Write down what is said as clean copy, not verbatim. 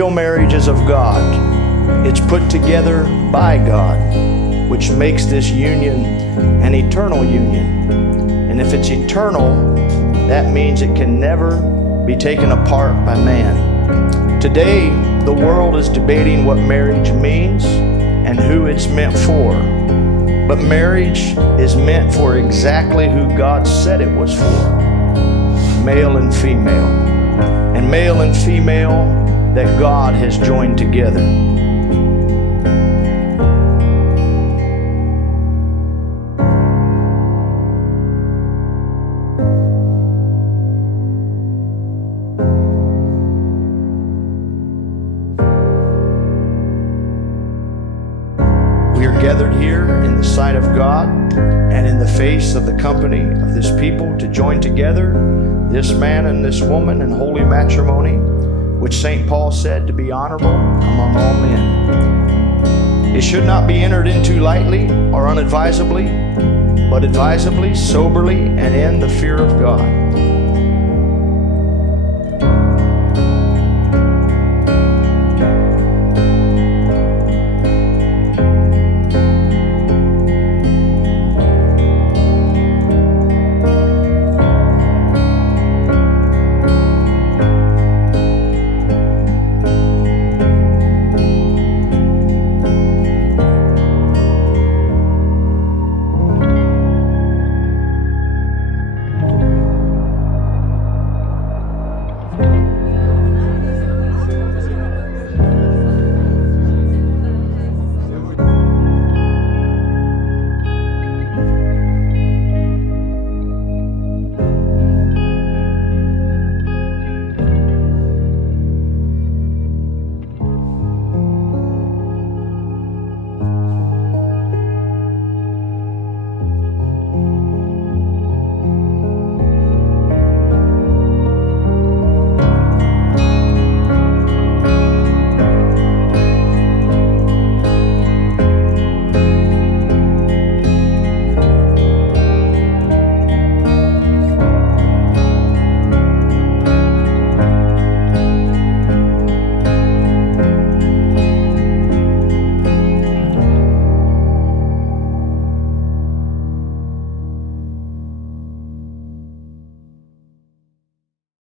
real marriage is of God. It's put together by God, which makes this union an eternal union. And if it's eternal, that means it can never be taken apart by man. Today, the world is debating what marriage means and who it's meant for. But marriage is meant for exactly who God said it was for, male and female. And male and female that God has joined together. We are gathered here in the sight of God and in the face of the company of this people to join together this man and this woman in holy matrimony, which St. Paul said to be honorable among all men. It should not be entered into lightly or unadvisedly, but advisedly, soberly, and in the fear of God.